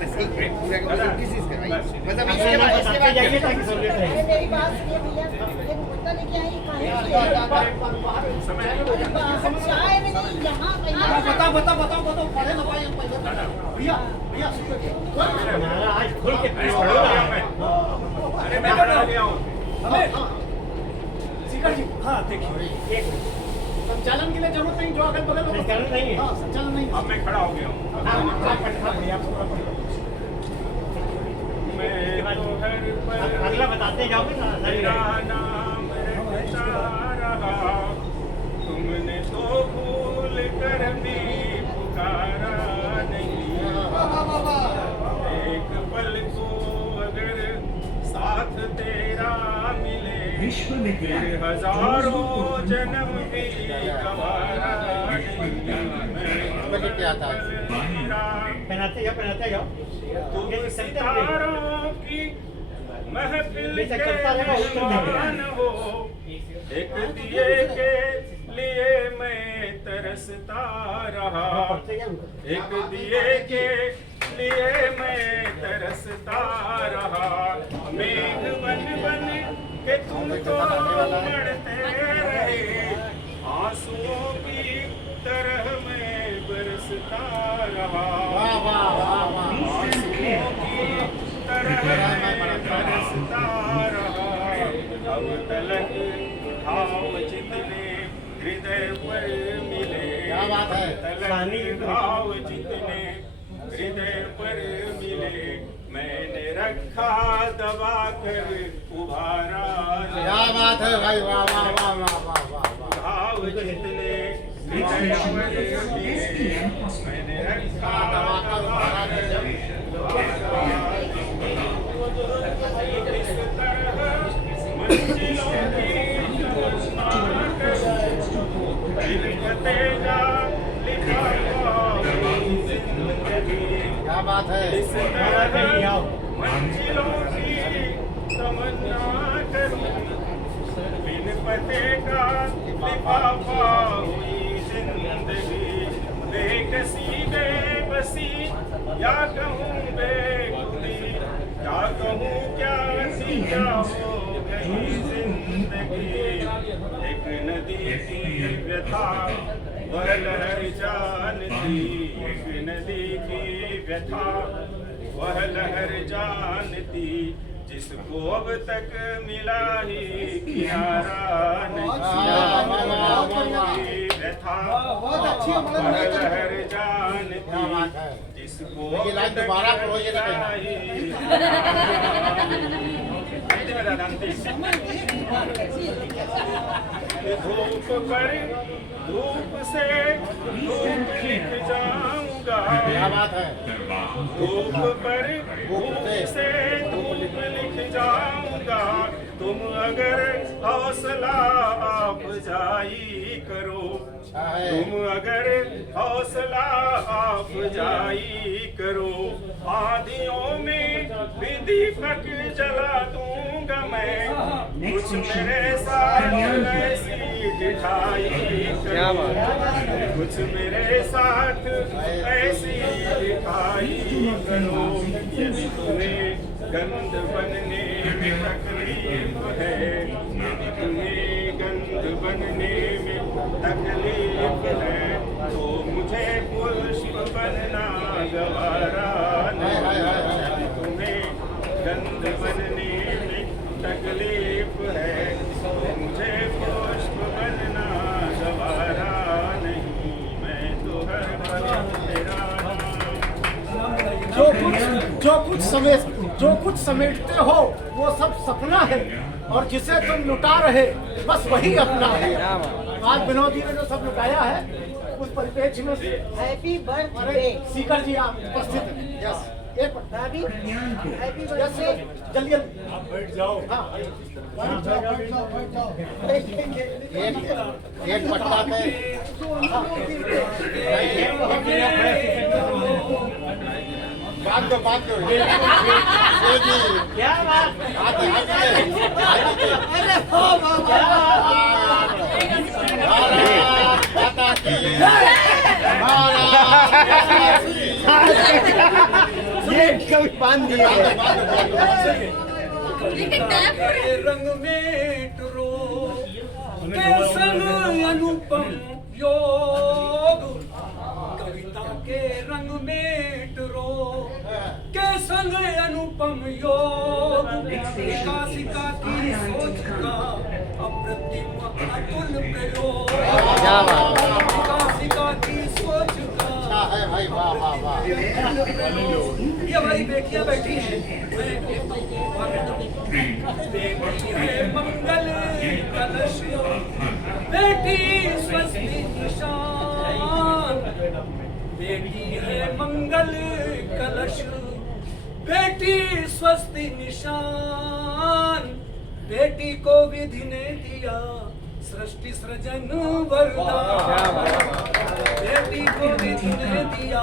Secret पूरा का पूरा किसी से करवाइए मतलब अरे इसके बाद जाइए ताकि सॉल्यूट अरे रहे। मेरी बात सुनिए भैया, ये मुद्दा लेके आई काहे के लिए? चाय में नहीं, यहाँ कहीं बताओ पढ़े ना भाई भैया भैया हमारा आज खुल के पढ़ो ना। अरे मैं बना लिया हूँ। सीकर जी हाँ देखिए एक संचालन के लिए जरूरत नहीं, जो अगल बगल हो संचालन नहीं है। हाँ संचालन नहीं अब मैं खड़ा हो गया हूँ। हाँ बढ़िया पूरा पढ़ो। मैं तो हर पल अगला बताते जाओगे ना तेरा नाम रटता रहा, तुमने तो भूल कर भी पुकारा नहीं। एक पल को अगर साथ तेरा मिले, फिर हजारों जन्म भी गवारा नहीं। मैं तेरा पहनाते जाओ तुम सितारों की महफिल के चलता रहेगा, उत्तर देंगे। मेहमान हो, एक दिए के लिए मैं तरसता रहा, एक दिए के लिए मैं तरसता रहा। मेघ बन बन के तुम तो बढ़ते रहे, आंसुओं की तरह मैं बरसता रहा। आंसुओं की तरह मैं बरसता रहा। अब तलक भाव जितने हृदय पर मिले, तलक भाव जितने हृदय पर मिले, मैंने रखा दबा कर उभारा। क्या बात है भाई, वाह वाह वाह वाह वाह वाह। भाव जितने हृदय पर मिले, मैंने रखा दबा कर उभारा। इस तरह मंजिलों की लिखते जा लिखा जिंदगी। क्या बात है। इस तरह मंजिलों की तमन्ना करूं, बिन पते का लिफाफा हुई जिंदगी। बेकसी बेबसी या कहूँ बेखुदी, क्या कहूँ क्या थी क्या हो गई जिंदगी। एक नदी की व्यथा वह लहर जानती, एक नदी की व्यथा वह लहर जानती, जिसको अब तक मिला ही किनारा नहीं। व्यथा बहुत अच्छी है, वह लहर जानती, जिसको अब ये लाइन तक दोबारा पढ़ो, ये मिला देखना। ही धूप पर धूप से धूप लिख जाऊंगा। क्या बात है। धूप पर धूप से धूप लिख जाऊंगा। तुम अगर हौसला अफजाई करो, तुम अगर हौसला अफजाई करो, आंधियों में भी दीपक जला दूंगा मैं। कुछ मेरे साथ ऐसी दिखाई करो, कुछ मेरे साथ ऐसी दिखाई करो। यदि तुम्हें गंध बनने में तकलीफ है, यदि तुम्हें गंध बनने में तकलीफ है, तो मुझे पुष्प बनना गवारा नहीं। यदि तुम्हें गंध बनने में तकलीफ है, तो मुझे पुष्प बनना गवारा नहीं। मैं तो हर पल तेरा जो कुछ समेटते हो वो सब सपना है, और जिसे तुम लुटा रहे बस वही अपना है। आज विनोद जी ने जो सब लुटाया है उस परिप्रेक्ष्य में हैप्पी बर्थडे। अरे सीकर जी आप उपस्थित हैं। यस एक भाभी हैप्पी यस बर्थडे। जल्दी जल्दी आप बैठ जाओ। हाँ एक पटना पे बात दो ये जी क्या बात। आते आते अरे हो बाबा, माता की ये कभी बांध दिए के रंग में टुरो कैसन अनुपम योग कविता के रंग में टुरो कैसन अनुपम योग विकासिका की सोच का अप्रतिम अतुल प्रयोग विकासिका की सोच का है भाई, वाह वाह वाह। ये हमारी बेटियां बैठी हैं, मैं एक दो को बेटी है मंगल कलश, बेटी स्वस्ति निशान, बेटी है मंगल कलश, बेटी स्वस्ति निशान, बेटी को विधि ने दिया सृष्टि सृजन वरदान, बेटी को विधि ने दिया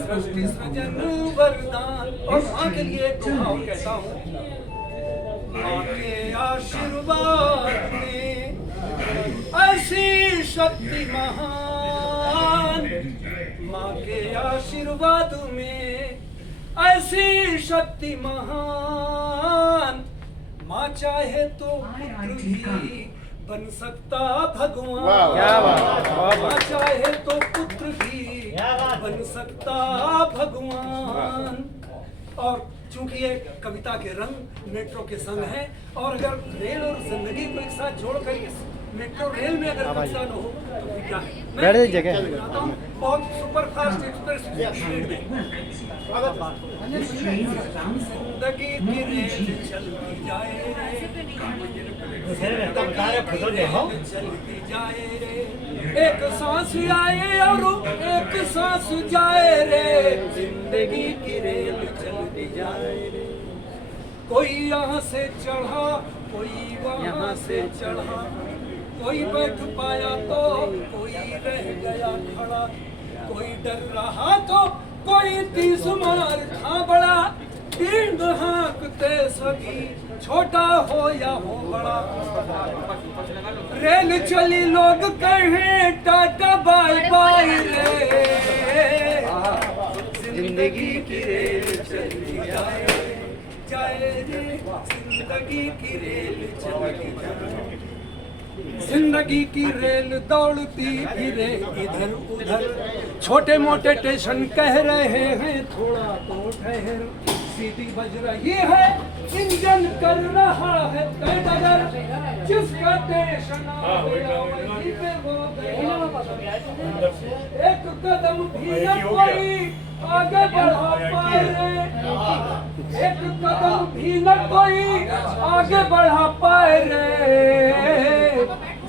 सृष्टि सृजन वरदान। और माँ के लिए एक दुआ और कहता हूँ, माँ के आशीर्वाद में ऐसी शक्ति महान, माँ के आशीर्वाद में ऐसी शक्ति महान, माँ चाहे तो पुत्र भी बन सकता भगवान, माँ चाहे तो पुत्र भी बन सकता भगवान। और चूंकि ये कविता के रंग मेट्रो के संग है, और अगर रेल और जिंदगी को एक साथ जोड़कर इस मेट्रो रेल में अगर कविता न हो तो फिर क्या है? मैं जगह बहुत सुपर फास्ट एक्सप्रेस स्पीड में जिंदगी की रेल चलती जाए चलती जाए रे, एक सांस आए और एक सांस जाए रे, जिंदगी की रेल चलती जाए रे। कोई यहाँ से चढ़ा कोई वहाँ से चढ़ा, कोई बैठ पाया तो कोई रह गया खड़ा, कोई डर रहा तो कोई 30 मार खा बड़ा, तीन हाँकते सभी छोटा हो या हो बड़ा। रेल चली लोग कहें टाटा बाय बाय रे, जिंदगी की रेल चली जाए जाए रे, जिंदगी की रेल चली जाए। जिंदगी की रेल दौड़ती फिरे इधर उधर, छोटे मोटे स्टेशन कह रहे हैं थोड़ा तो ठहर, सीटी बज रही है इंजन कर रहा है तय डगर, जिसका स्टेशन आया वहीं पे वो गया, एक कदम भी न कोई आगे बढ़ा पाए रे, एक कदम भी न कोई आगे बढ़ा पाए रे,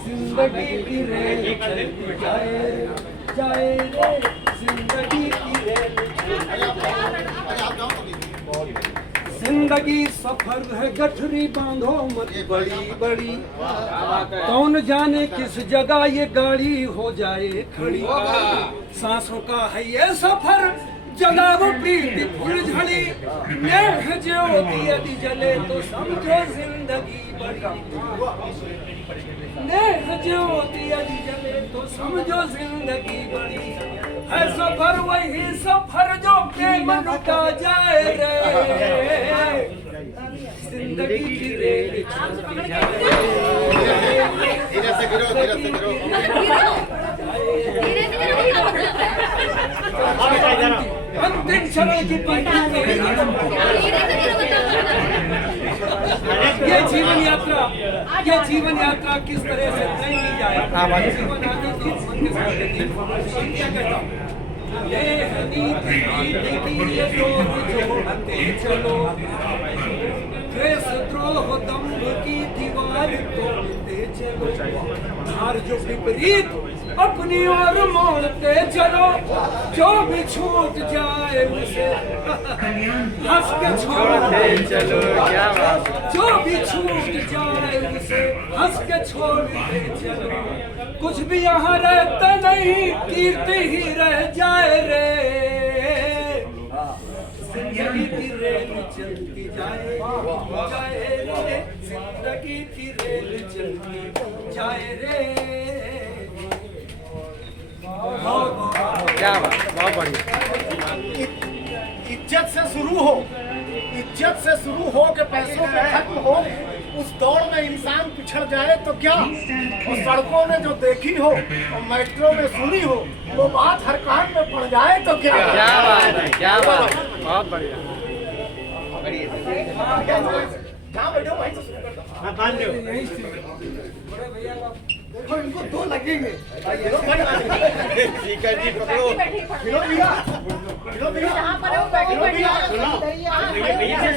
जिंदगी की रेल चलती जाए जाए रे, जिंदगी की रेल चलती जाए। जिंदगी सफर है गठरी बांधो मत बड़ी बड़ी, कौन जाने किस जगह ये गाड़ी हो जाए खड़ी, सांसों का है ये सफर जलाओ प्रीति फुलझड़ी, नेह ज्योति यदि जले तो समझो जिंदगी बड़ी, नेह ज्योति यदि जले तो समझो जिंदगी बड़ी, है सफर वही सफर जो प्रेम लुटा जाए रे, जिंदगी की रेल चलती जाए। धीरे से गिरो, धीरे से गिरो। अंतिम क्षण की पंक्ति ये जीवन यात्रा किस तरह से तय की जाए, जीवन आगे की मन के साथ क्या कहता हूँ, ये है नीति की ये जोड़ते चलो, द्वेष द्रोह दम्भ की दीवार तोड़ते चलो, धार जो विपरीत अपनी ओर मोड़ते चलो, जो भी छूट जाए उसे हंस के छोड़ते चलो, जो भी छूट जाए उसे हंस के छोड़ते चलो, कुछ भी यहाँ रहता नहीं कीर्ति ही रह जाए रे, जिंदगी की रेल चलती जाए जाए रे, जिंदगी की रेल चलती जाए रे। क्या बात, बहुत बढ़िया। इज्जत से शुरू शुरू हो, इज्जत से शुरू हो के पैसों पे खत्म हो, उस दौड़ में इंसान पिछड़ जाए तो क्या, और सड़कों में जो देखी हो और मेट्रो में सुनी हो वो बात हर कान में पड़ जाए तो क्या। क्या बात है, क्या बात है, बहुत बढ़िया। जहाँ बैठो वहीं से शुरू कर दो। हाँ, बांध दो। देखो इनको 2 लगेंगे। ठीक है जी, पकड़ो। विनोद भैया, विनोद भैया, जहाँ पर है वो बैठे बैठे सुनो, भैया से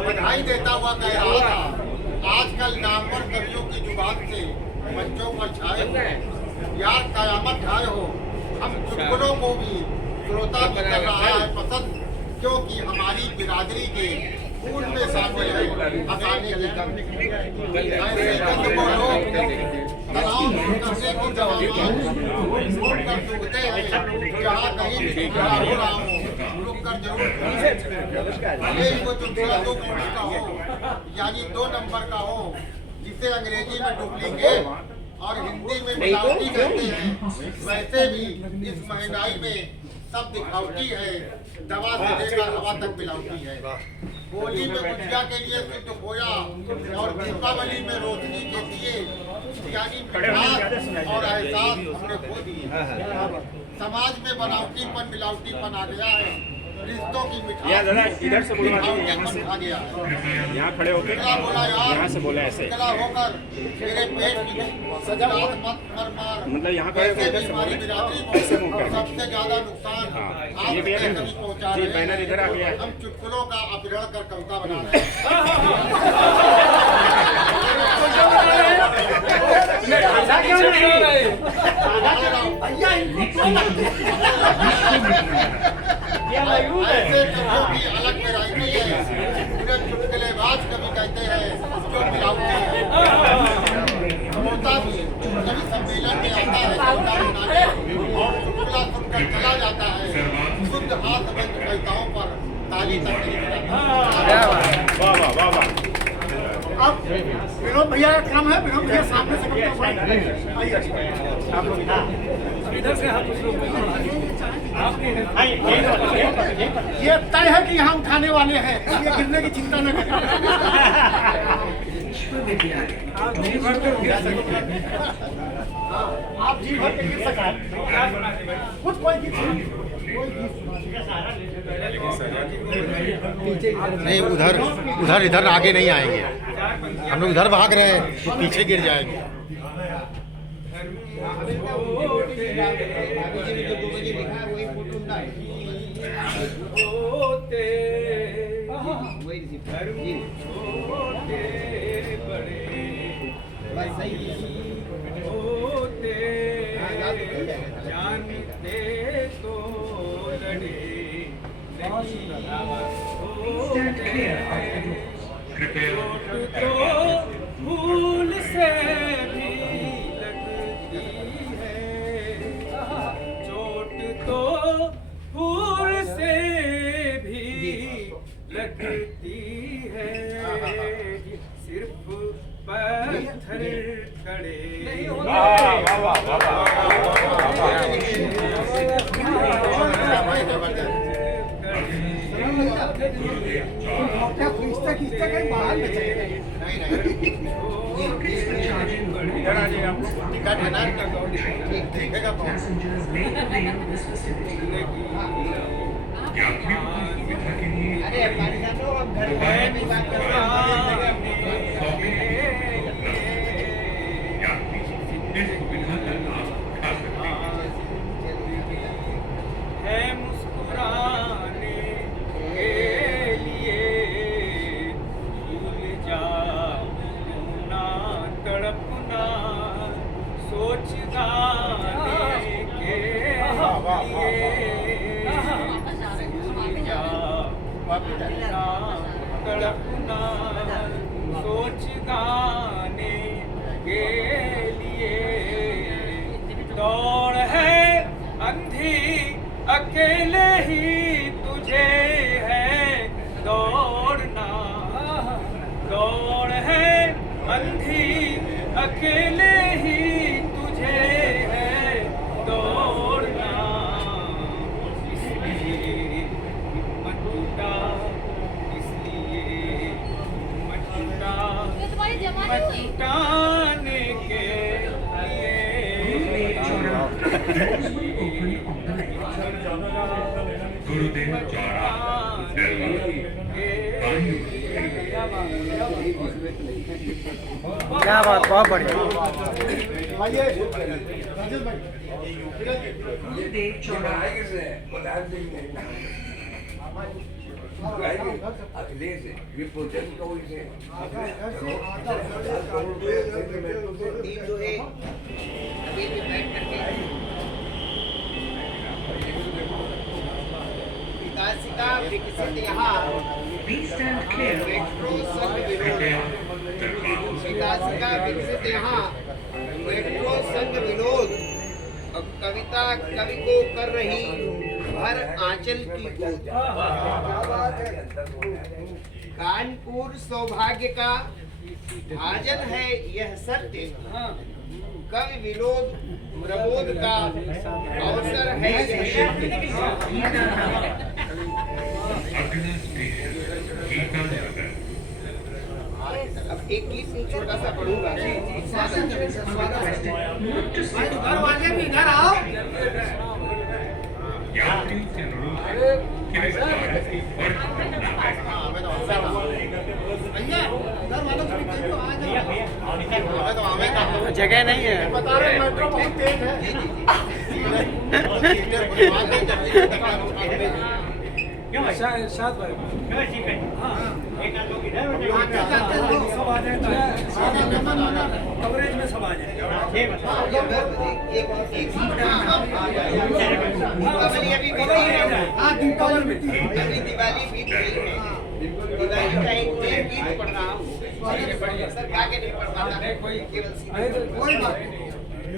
बधाई देता हुआ कह रहा था, आजकल नामवर कवियों की जुबान से मंचों पर छाए हो, यार कयामत ढाए हो, हम चुटकुलों को भी श्रोता भी कर रहा है पसंद, क्योंकि हमारी बिरादरी के खून में शामिल है हंसाने की गंध। ऐसे गंध को लोग तनाव दूर करने की दवा छोड़ कर सूखते हैं, जहाँ कहीं भी झगड़ा हो रहा हो रुक कर जरूर भले ही वो चुटकुला 2 कौड़ी का हो, यानी 2 नंबर का हो, जिसे अंग्रेजी में डुप्लीकेट और हिंदी में मिलावटी कहते हैं। वैसे भी इस महंगाई में सब दिखावटी है, दवा से लेकर हवा तक मिलावटी है। होली में गुजिया के लिए शुद्ध खोया और दीपावली में रोशनी के दिए, यानी मिठास और एहसास हमने खो दिए। समाज में बनावटीपन मिलावटीपन आ गया है, रिश्तों की मिठास इधर से बोलो, आ गया है। यहाँ खड़े होकर बोला यार, यहाँ से बोले ऐसे, खड़ा होकर मेरे पेट की सजावट मत मर मार, मतलब यहाँ खड़े होकर इधर से हमारी बोले, बिरादरी ऐसे को मुंह कर। सबसे ज्यादा नुकसान हाँ, ये आप भी है कभी पहुंचा जी, रहे बैनर हैं। इधर आ गया है। हम चुटकुलों का अपहरण कर कविता बना रहे हैं। भैया इनको 2 लगते ऐसे कवियों की अलग वैरायटी है, उन्हें चुटकुलेबाज कवि कहते हैं, जो मिलावटी है। होता भी कभी सम्मेलन में आता है कविता सुनाने और चुटकुला सुनकर चला जाता है, शुद्ध हाथ बंद कविताओं पर ताली तक नहीं बजाती। वाह वाह वाह वाह। अब विनोद भैया का क्रम है, विनोद भैया सामने से कविता सुनाएंगे। आइए आप लोग इधर से आप कुछ लोग ये तय है कि यहाँ उठाने वाले हैं, ये गिरने की चिंता न करें। आप जी भर के गिर सकते, कुछ कोई गीत नहीं, उधर इधर आगे नहीं आएंगे, हम लोग इधर भाग रहे हैं तो पीछे गिर जाएंगे। भूल से भी लगती है, चोट तो भूल से भी लगती है, सिर्फ पत्थर खड़े खींचते कहीं बाहर में चले गए। इधर आ जाइए आप लोग। टिकट है ना, देखेगा कौन? अरे पाकिस्तान लोग अब घर में भी बात कर है मुस्कुराने के लिए, भूल जाना तड़पना सोच गाने के लिए, भूल जाना तड़पना सोच गाने के लिए, दौड़ है अकेले ही तुझे है दौड़ना, इसलिए मत टूटा, इसलिए मत टूटा, मत टूटाने के गुरुदेव द्वारा क्या बात, बहुत बढ़िया। आइए राजेश भाई, अखिलेश ये प्रोजेक्ट का वही है टीम जो है अभी भी बैठ करके विकासिका विकसित यहाँ मेट्रो संघ विनोद, विकासिका विकसित यहाँ मेट्रो संघ विनोद और कविता कवि को कर रही भर आंचल की गोद। कानपुर सौभाग्य का भाजन है यह सत्य, कवि विनोद प्रमोद का अवसर है यह सत्य। अब एक गीत छोटा सा पढ़ूंगा। घर वाले भी इधर आओ। जगह नहीं है, बता रहे मेट्रो बहुत तेज है। शायद भाई ठीक है। सब आ जाए, कवरेज में सब आ जाए। दिवाली बीत गई है, दिवाली का एक नया गीत पढ़ रहा हूँ। सर गा के नहीं पढ़ पाता, केवल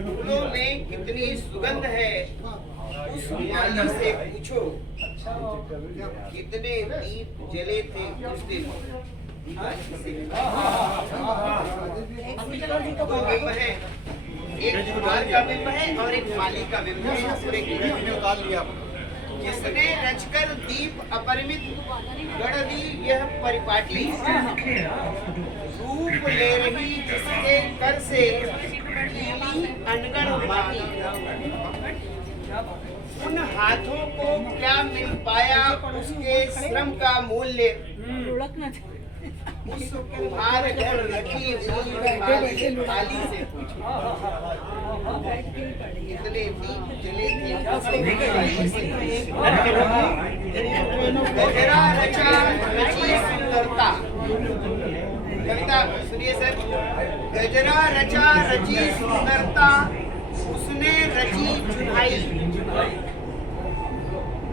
फूलों में कितनी सुगंध है उस माली से पूछो, कितने दीप जले थे उस दिन। दो बिंब है, एक कुमार का बिंब है और एक माली का बिंब है। पूरे गीत में उतार लिया। जिसने रचकर दीप अपरिमित गढ़ दी यह परिपाटी, रूप ले रही जिसके कर से नीली अनगढ़ माटी। उन हाथों को क्या मिल पाया उसके श्रम का मूल्य, उस कुम्हार घर रखी हुई थाली से पूछो, कितने दीप जले थे। गजरा रचा रची सुंदरता, कविता सुनिए सर। गजरा रचा रची सुंदरता उसने रची चुनाई,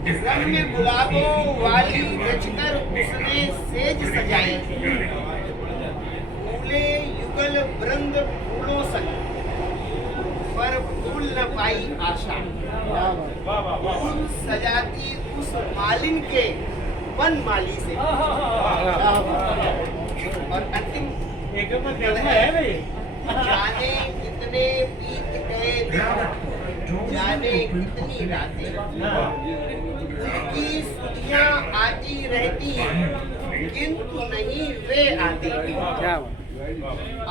रंग में गुलाबों वाली रचकर उसने सेज सजाई। फूले युगल वृंद फूलों संग पर फूल न पाई आशा, फूल सजाती उस मालिन के वन माली से। और अंतिम जाने कितने बीत गए दिन, जाने कितनी रातें, उनकी सुधियां आती रहती किंतु नहीं वे आते।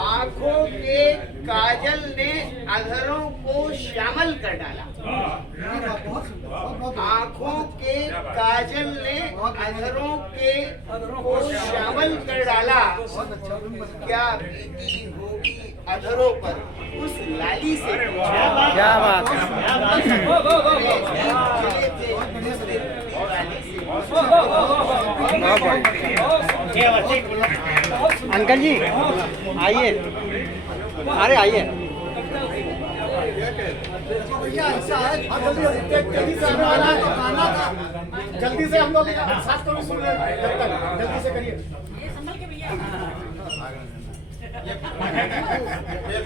आंखों के काजल ने अधरों को श्यामल कर डाला, आंखों के काजल ने अधरों को श्यामल कर डाला। क्या बीती होगी अधरों पर उस लाली से। क्या बात है। अंकल जी आइए, अरे आइए। जल्दी से हम लोग साथ को भी सुन रहे हैं, जल्दी से करिए।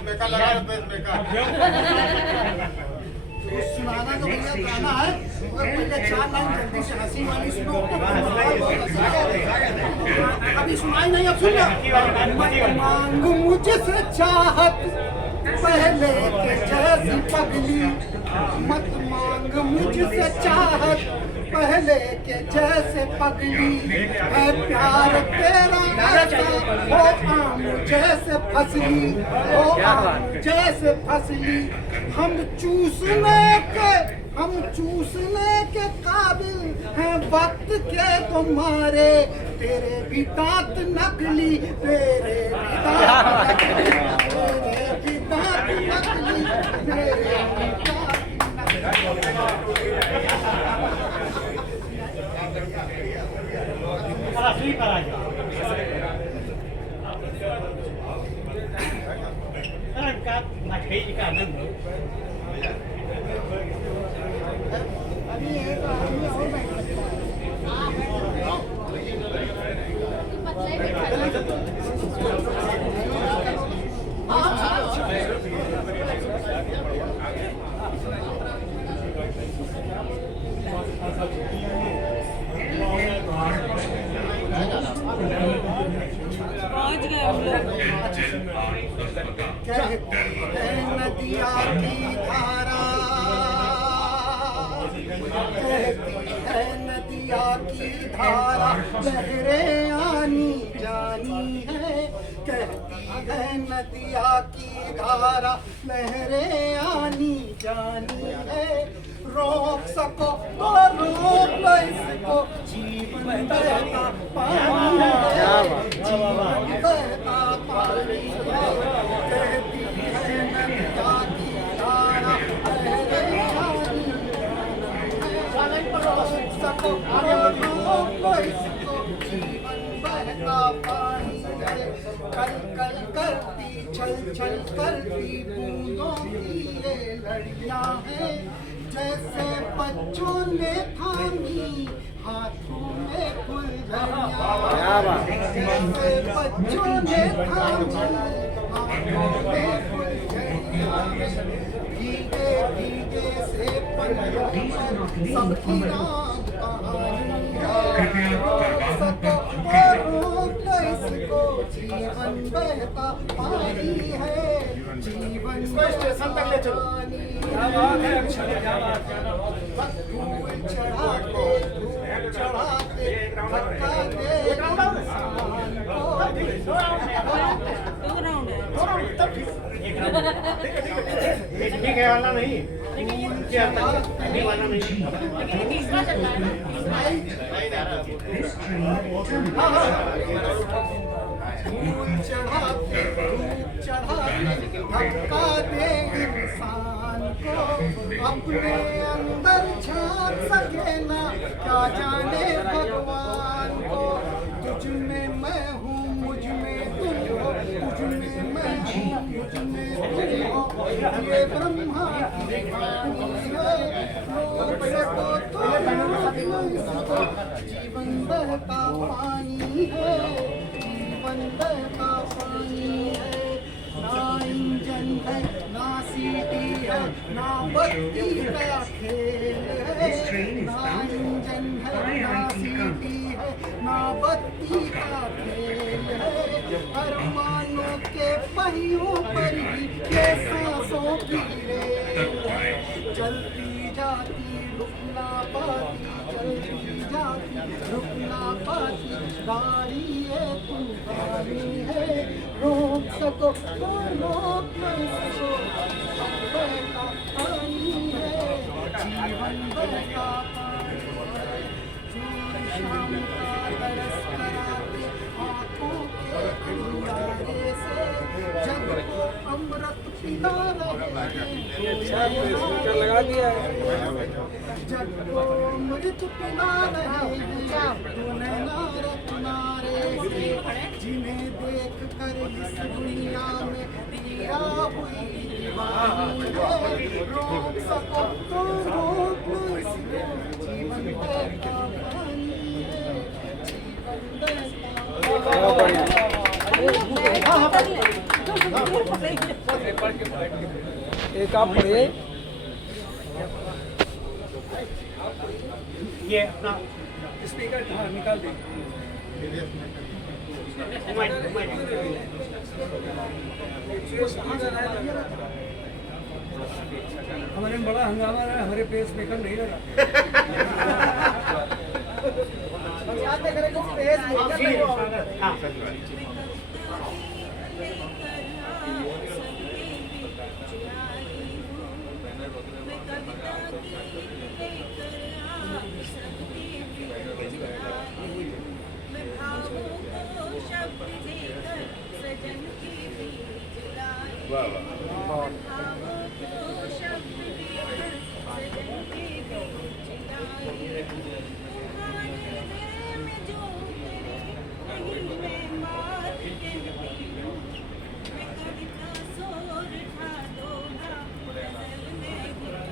बेका लगा, बेका सुनाना तो भैया गाना है। पहले 4 लाइन जल्दी से हंसी वाली सुनो। अभी सुनाई नहीं, अब सुन लो। मत मांग मुझसे चाहत पहले के जैसी पगली, मत मांग मुझसे चाहत पहले के जैसे पगली, है प्यार तेरा ऐसा हो आम जैसे फसली, हो आम जैसे फसली। हम चूसने के काबिल हैं वक्त के तुम्हारे, तेरे भी दांत नकली, तेरे भी दांत नकली, तेरे भी दांत पहुंच गए हम लोग। नदिया की धारा कहती है, नदिया की धारा लहरें आनी जानी है, कहती है नदिया की धारा लहरें आनी जानी है। रोक सको तो रोक लो इसको, जीवन बहता पानी है, जीवन बहता पानी है। कहती है नदिया की धारा लहरें आनी जानी है, रोक सको तो रोक लो इसको, जीवन बहता पानी है। कल कल करती छल छल करती बूंदों की ये लड़ियां हैं, जैसे बच्चों ने थामी हाथों में फुलझड़ियां, जैसे बच्चों ने थामी हाथों में फुलझड़ियां। भीगे भीगे से पन्नों पर सबकी राम कहानी है, रोक सको तो रोक लो इसको, जीवन बहता पानी है, जीवन स्टेशन तक ले चलो। क्या बात है, अच्छा क्या बात है। धूल चढ़ाते धक्का दे इंसान को। दो राउंड है। ठीक है वाला नहीं, क्या वाला नहीं। लेकिन ये तीसरा चल रहा है ना, धूल चढ़ाते धक्का दे इंसान को, अपने अंदर झांक सके ना क्या जाने भगवान को। तुझ में मैं हूँ मुझ में तुम हो, तुझ में मैं हूँ मुझ में तुम हो, ये ब्रह्मा की वाणी है। रोक सको तो रोक लो इसको, जीवन बहता पानी है, जीवन बहता पानी है। ना इंजन है ना सीटी है ना बत्ती का खेल है, ना इंजन है ना सीटी है ना बत्ती का खेल है। अरमानों के पहियों पर ही ये सांसों की रेल है, चलती जाती रुक ना पाती, चलती जाती रुक ना पाती गाड़ी है तूफानी है। रोक सको तो रोक लो इसको, बहता पानी है, जीवन बहता पानी है। सूर्य शाम का तरस कराते आँखों के अंगारे से, जग को अमृत पिला रहे लगा दिया है। जग को अमृत पिला रहे हैं नैना किनारे से, जिन्हें देख कर इस दुनिया में पीड़ा हुई दीवानी है। रोक सको तो रोक लो इसको, जीवन बहता पानी है, जीवन बहता। एक आप पढ़े। ये अपना स्पीकर हाँ निकाल दे। हमारे में बड़ा हंगामा है, हमारे पेस मेकर नहीं लगा।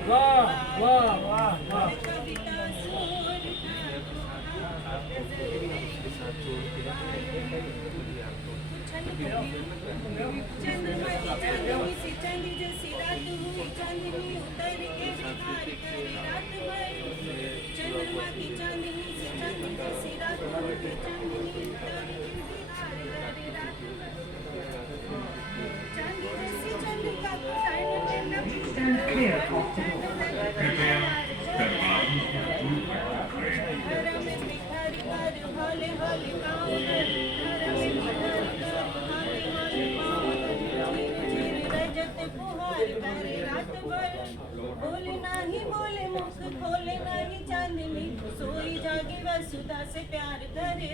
वाह वाह वाह वाह। बोले नाही बोले मुख खोले नाही चांदनी सोई जागी वसुधा से प्यार करे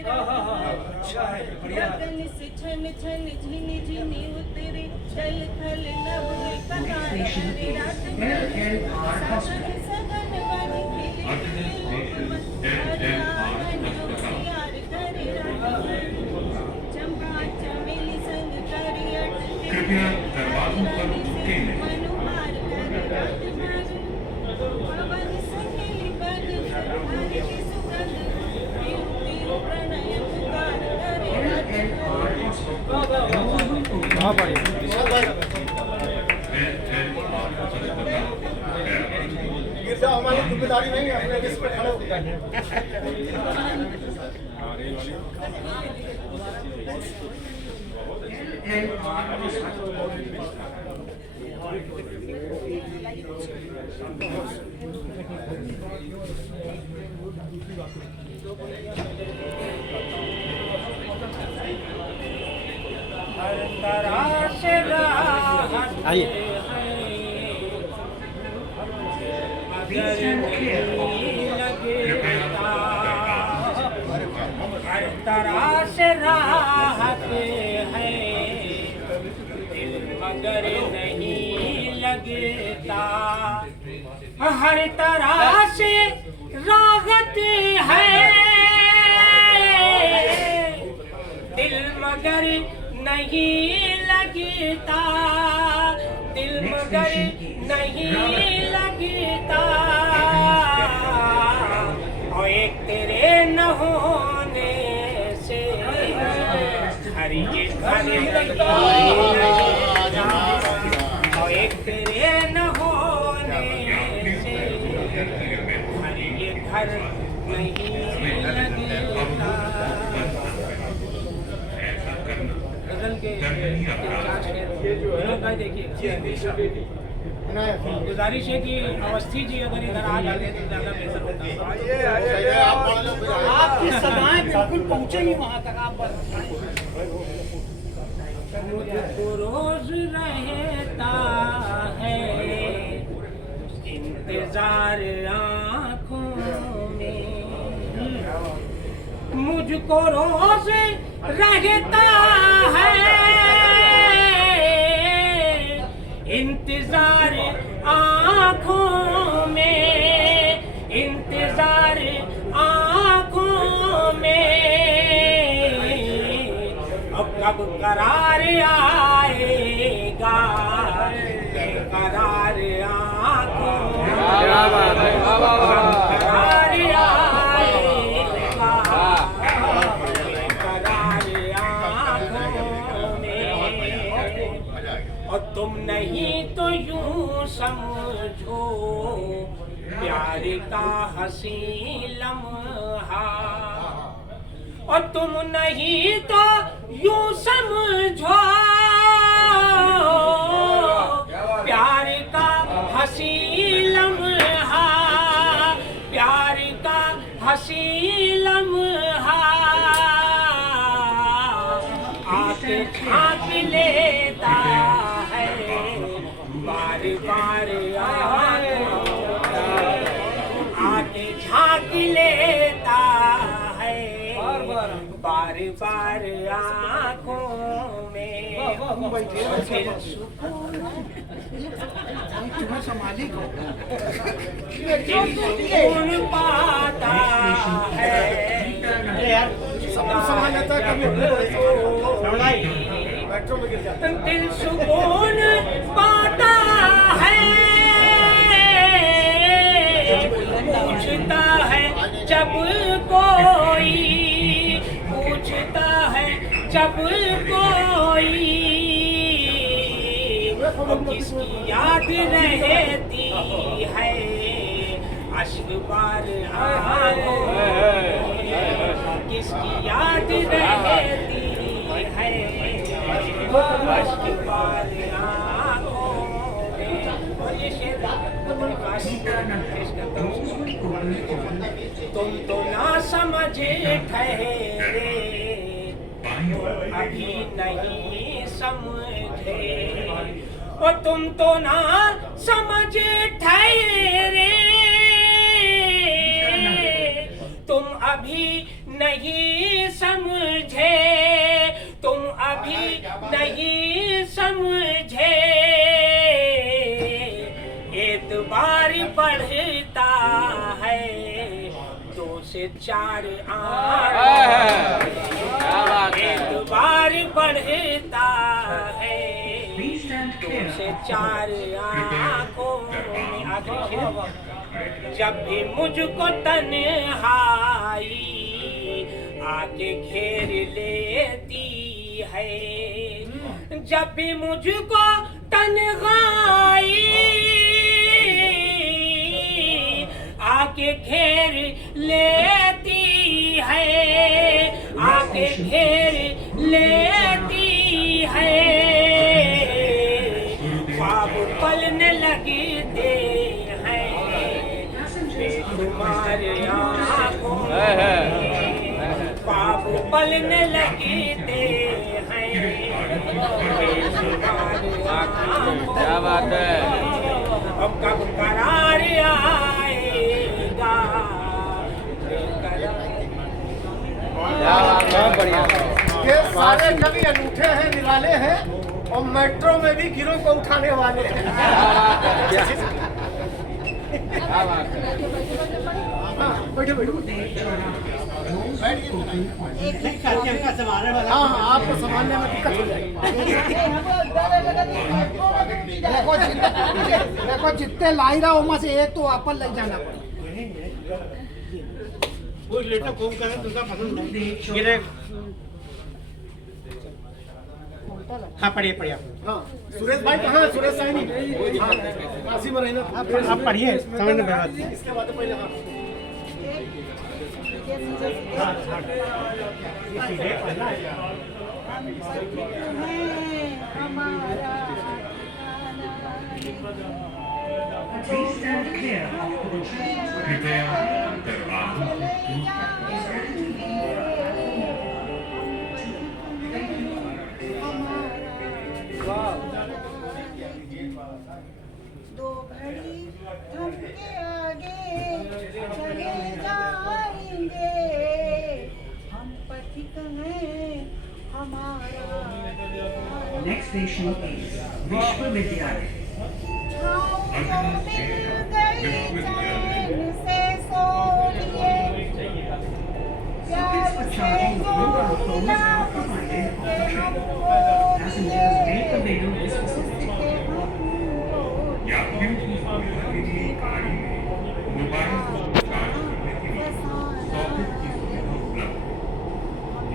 गगन से छन छन झिनी झिनी उतरे जल थल नभ कहार करे रात सगन सगन वाली प्यार करे चंपा चमेली संग करे कृपया दरवाजों पर रुकें नहीं। मनोहार करे रात पवन सहेली पद हरि की सुगंध पीऊ पीऊ प्रणय पुकार करे रात बहुत बढ़िया। गिर जाओ, हमारी जिम्मेदारी नहीं है, अपने रिस्क पे खड़े होते हैं। आइए। हर तरह से राहते हैं दिल मगर नहीं लगता, हर तरह से राहत है दिल मगर नहीं लगता, दिल मगर नहीं लगता, और एक तेरे न होने से हर ये घर नहीं लगता, और एक तेरे न होने से हर ये घर नहीं लगता। गजल के चार शेर देखिए, गुजारिश है कि अवस्थी जी अगर इधर आ जाते तो ज्यादा बेहतर होता। आपकी सदाएं बिल्कुल पहुंचे ही वहां तक, आप बस मुझको रोज रहता है इंतजार आँखों में, मुझको रोज रहता है इंतजार आँखों में, इंतजार आँखों में, अब कब करार आएगा, करार आँखों में, करार आएगा, करार आँखों में, और तुम नहीं तो यूं समझो प्यार का हसी लम्हा, और तुम नहीं तो यूं समझो प्यार का हसी लम्हा, प्यार का हसी लम्हा आके झांक लेता है बार बार, आके झांक लेता है बार बार आँखों में। सुकून पाता है, सबको संभाल लेता है, कभी मेट्रो में गिर जाता है। दिल सुकून पाता है, पूछता है जब कोई, पूछता है जब कोई किसकी याद रहती है अश्क बार आँखों में, किसकी याद रहती है अश्क बार आँखों में। और ये शेर तुम तो ना समझ ठहरे, अभी नहीं समझे, और तुम तो ना समझ ठहरे, तुम अभी नहीं समझे, तुम अभी नहीं समझे। एतबार बढ़ता है 2 से 4 आँख, एतबार बढ़ता है 2 से 4 आँखों में। आगे जब भी मुझको तन्हाई आके घेर लेती है, जब भी मुझको तन्हाई आके घेर लेती है, आके घेर लेती है, ख्वाब पलने लगते हैं बेशुमार आँखों में, ख्वाब पलने लगते हैं बेशुमार आँखों में। क्या बात है। अब कब करार आएगा, बहुत बढ़िया। ये सारे कवि अनूठे हैं, निराले हैं, और मेट्रो में भी गिरों को उठाने वाले हैं। हाँ, बैठो बैठो। हाँ हाँ, आपको संभालने में दिक्कत हो जाएगी। देखो जितने लाई रहा वहाँ से एक तो वापस ले जाना पड़ेगा। पूछ लेते कौन करे तुमका पसंद नहीं गिरे। हाँ पढ़िए पढ़िए हाँ, सुरेश भाई कहाँ है? सुरेश साहनी काशी में रहना। आप पढ़िए, समझ में बात। इसके बाद पहले हाँ Please stand clear of the trees. Prepare the दो घड़ी थम के आगे चले जाएंगे, हम पथिक हैं हमारा। Next station is Vishwavidyalaya. छाँव जो मिल गई चैन से सोइए, प्यार से जो मिला उसके हमको दिए, उसके हमको यात्रियों की सुविधा गाड़ी में मोबाइल फोन चार्ज करने के लिए सॉकेट की सुविधा उपलब्ध है।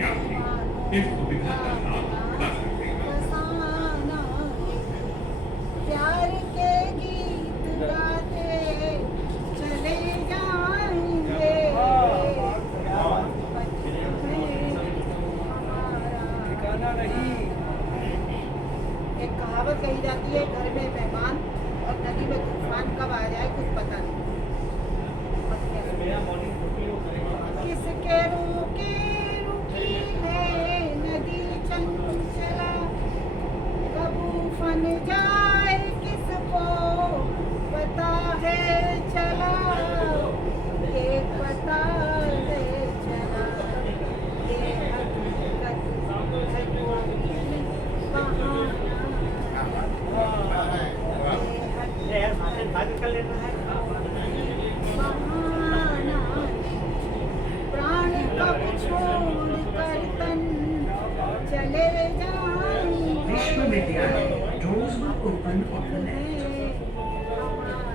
यात्री इस सुविधा का लाभ उठा सकते हैं। प्यार के गीत गाते चले में तूफान कब आ जाए कुछ पता नहीं। किसके रुकी रुकी है नदी चंचला, कब उफन जाए किसको पता है चला, ये पता है चला, ये हकीकत है कोई बहाना, बहाना। प्राण कब छोड़ कर तन चले जाएंगे, विश्वविद्यालय doors will open on the left.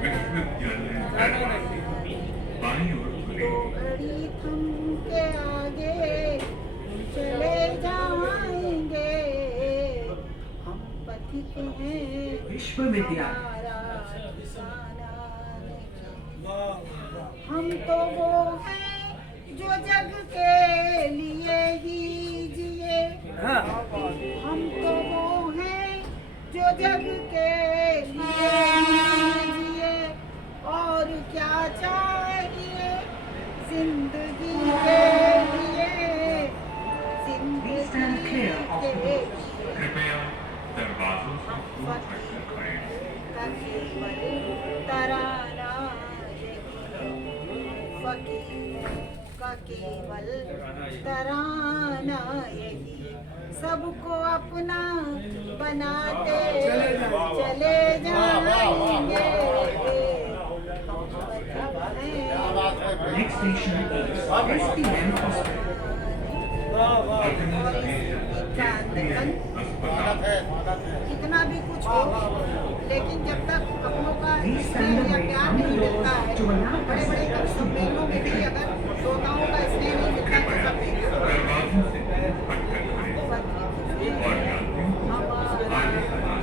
विश्वविद्यालय बाईं ओर खुलेगी। घड़ी थम के आगे चले जाएंगे, हम पथिक हैं विश्वविद्यालय हमारा ठिकाना नहीं। हम तो वो हैं जो जग के लिए ही जिए, हम तो वो हैं जो जग के लिए ही जिए, और क्या चाहिए जिंदगी के लिए, जिंदगी के लिए। कृपया दरवाजों से दूर हटकर खड़े का केवल तराना यही, फकीर का केवल तराना यही, सबको अपना बनाते चले जाएंगे। Next station is STM Hospital. कितना भी कुछ हो, लेकिन जब तक अपनों का स्नेह या प्यार नहीं मिलता है, बड़े बड़े सम्मेलनों में भी अगर श्रोताओं का स्नेह नहीं मिलता तो सब दरवाजों से दूर हटकर खड़े और यात्रियों को आगे बढ़ा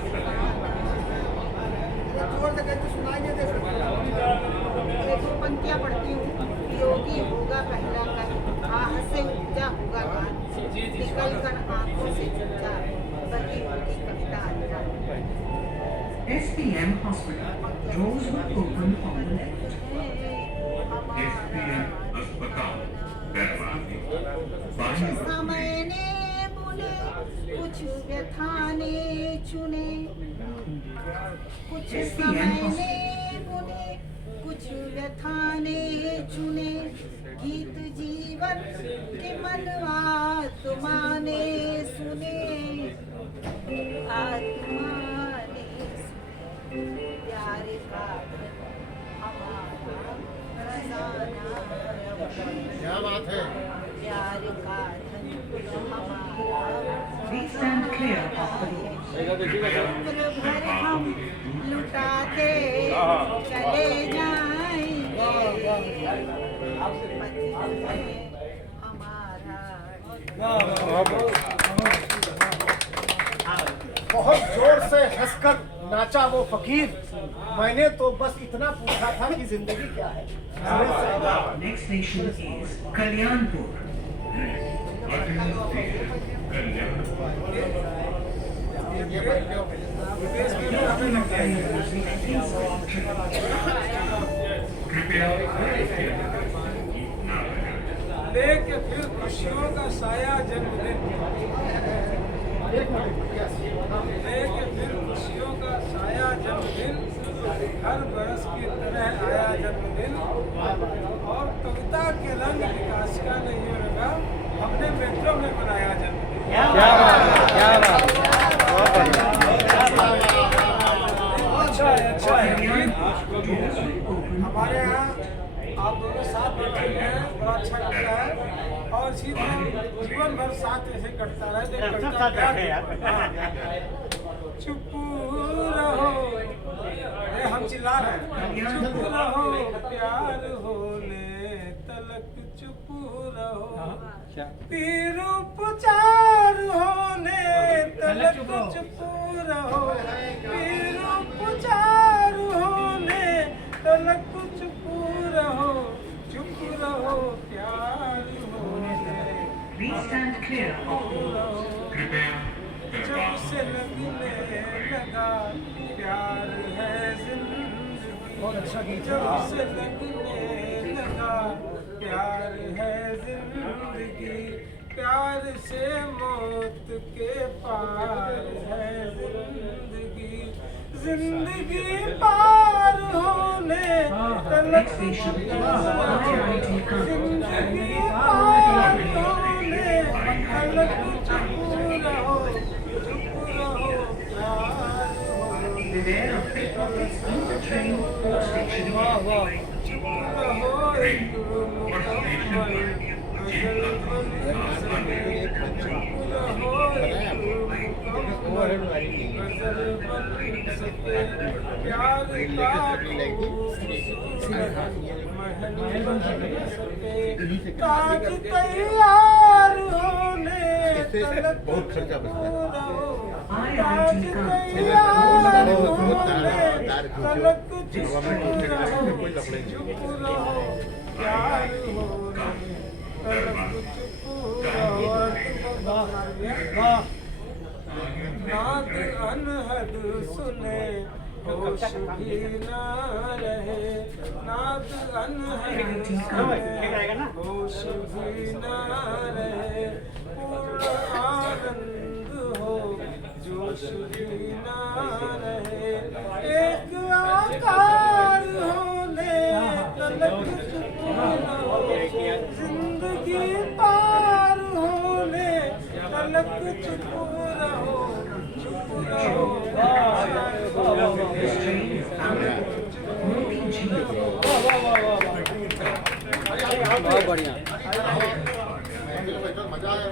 जोर से कहते सुनाई नहीं दे सकता। एक दो पंक्तियाँ पढ़ती हूँ। योगी होगा पहला कर, आह से उपजा होगा गान, निकल कर आंखों से चुपचा, बही होगी कविता अंधा। STM Hospital. Doors will open on the left. STM अस्पताल दरवाजे बाईं ओर समय ने बुने कुछ व्यथा ने चुने, कुछ समय ने बुने कुछ व्यथा ने चुने, गीत जीवन के मन आत्मा ने सुने, आत्मा ने सुने, प्यार का हमारा खजाना, क्या बात है। प्यार का हमारा Please stand clear of the doors. उम्र भर हम लुटाते चले जाएंगे, पति है हमारा। बहुत जोर से हंसकर नाचा वो फकीर। मैंने तो बस इतना पूछा था कि जिंदगी क्या है। Next station is Kalyanpur. Attendant station Kalyanpur. कृपया लेके फिर खुशियों का साया जन्मदिन, लेके फिर खुशियों का साया जन्मदिन, हर बरस की तरह आया जन्मदिन, और कविता के रंग विकास का नहीं होगा, हमने मेट्रो में बनाया जन्मदिन। क्या बात, क्या बात, बहुत बढ़िया। अच्छा है, अच्छा है। हमारे यहाँ आप दोनों साथ बैठे हुए हैं, बड़ा अच्छा लगता है, और इसी तरह जीवन भर साथ ऐसे कटता रहे। चुप रहो, ये हम चिल्ला रहे हैं, चुप रहो प्यार होने तलक, चुप रहो पीर उपचार होने तलक, चुप रहो पीर उपचार होने तलक, चुप रहो प्यार होने। Please stand clear of the doors. कृपया जब से लगने लगा प्यार है जिंदगी बहुत अच्छा गीत है। जब से लगने लगा प्यार है जिंदगी, प्यार से मौत के पार है जिंदगी, जिंदगी पार होने तलक चुप रहो, जिंदगी पार होने तलक चुप रहो, Beware of pickpockets on the train or station. ताज तैयार होने बहुत खर्चा बचता है। ताज तैयार होने तलक चुप रहो, प्यार होने तलक चुप रहो। नाद अनहद सुने होश भी ना रहे, नाद अनहद सुने होश भी ना रहे, पूर्ण आनंद हो जोश भी ना रहे, एक आकार होने तलक चुप रहो, जिंदगी पार होने तलक चुप रहो, चुप रहो। बहुत बढ़िया। मजा आया।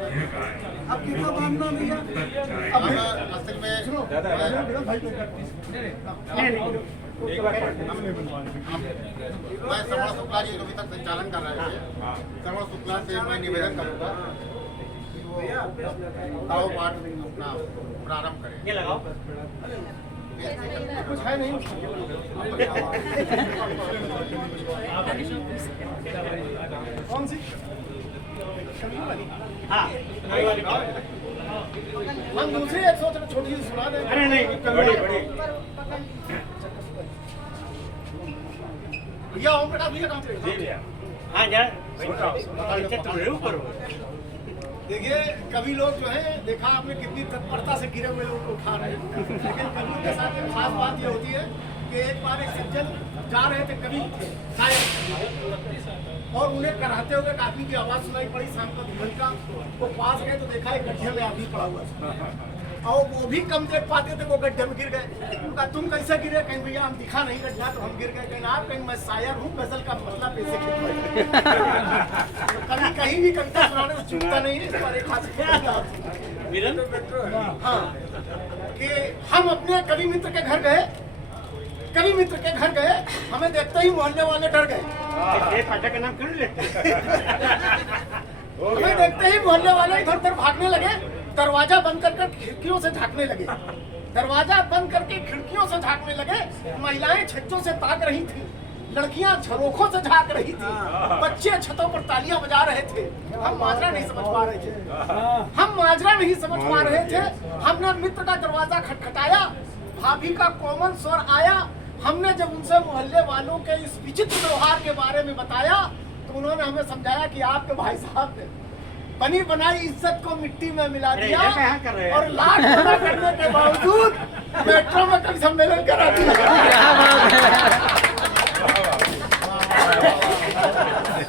अब कितना मानना भैया? अब असल में मैं श्रवण शुक्ला जी जो अभी तक संचालन कर रहे थे, श्रवण शुक्ला से मैं निवेदन करूंगा कि वो ताओ पाठ अपना प्रारंभ करें। ये लगाओ। कुछ है नहीं। कौन सी? हाँ। हम दूसरी एक सोच रहे छोटी सी सुना दें। अरे नहीं, बड़ी बड़ी। भैया ओम प्रकाश भैया कहाँ थे? जी भैया। हाँ यार। ऊपर। देखिए कवि लोग जो है देखा आपने कितनी तत्परता से गिरे हुए लोग को उठा रहे हैं, लेकिन कवियों के साथ एक खास बात ये होती है कि एक बार एक सज्जन जा रहे थे, कवि शायद, और उन्हें कराते हुए आदमी की आवाज सुनाई पड़ी शाम का दुल्हन का। वो पास गए तो देखा एक गड्ढे में आदमी पड़ा हुआ था, और वो भी कम देख पाते थे, वो गड्ढे में गिर गए। उनका तुम कैसे गिरे? कहीं भैया हम दिखा नहीं गड्ढा तो हम गिर गए। कहीं आप कहीं मैं शायर हूँ, गजल का मसला पैसे कभी कहीं भी कविता सुनाने से चूकता नहीं है। इस पर एक खास हाँ कि हम अपने कवि मित्र के घर गए, कवि मित्र के घर गए, हमें देखते ही मोहल्ले वाले डर गए। फाटा का नाम क्यों लेते? हमें देखते ही मोहल्ले वाले इधर उधर भागने लगे, दरवाजा बंद कर खिड़कियों से झांकने लगे, दरवाजा बंद करके खिड़कियों से झांकने लगे। महिलाएं छज्जों से ताक रही थी, लड़कियां झरोखों से झांक रही थी, बच्चे छतों पर तालियां बजा रहे थे। हम माजरा नहीं समझ पा रहे थे, हम माजरा नहीं समझ पा रहे थे। हमने मित्र का दरवाजा खटखटाया, भाभी का कोमल स्वर आया। हमने जब उनसे मोहल्ले वालों के इस विचित्र व्यवहार के बारे में बताया तो उन्होंने हमें समझाया कि आपके भाई साहब ने बनी बनाई इज्जत को मिट्टी में मिला दिया और लाख मना करने के बावजूद मेट्रो में कवि सम्मेलन करा दिया।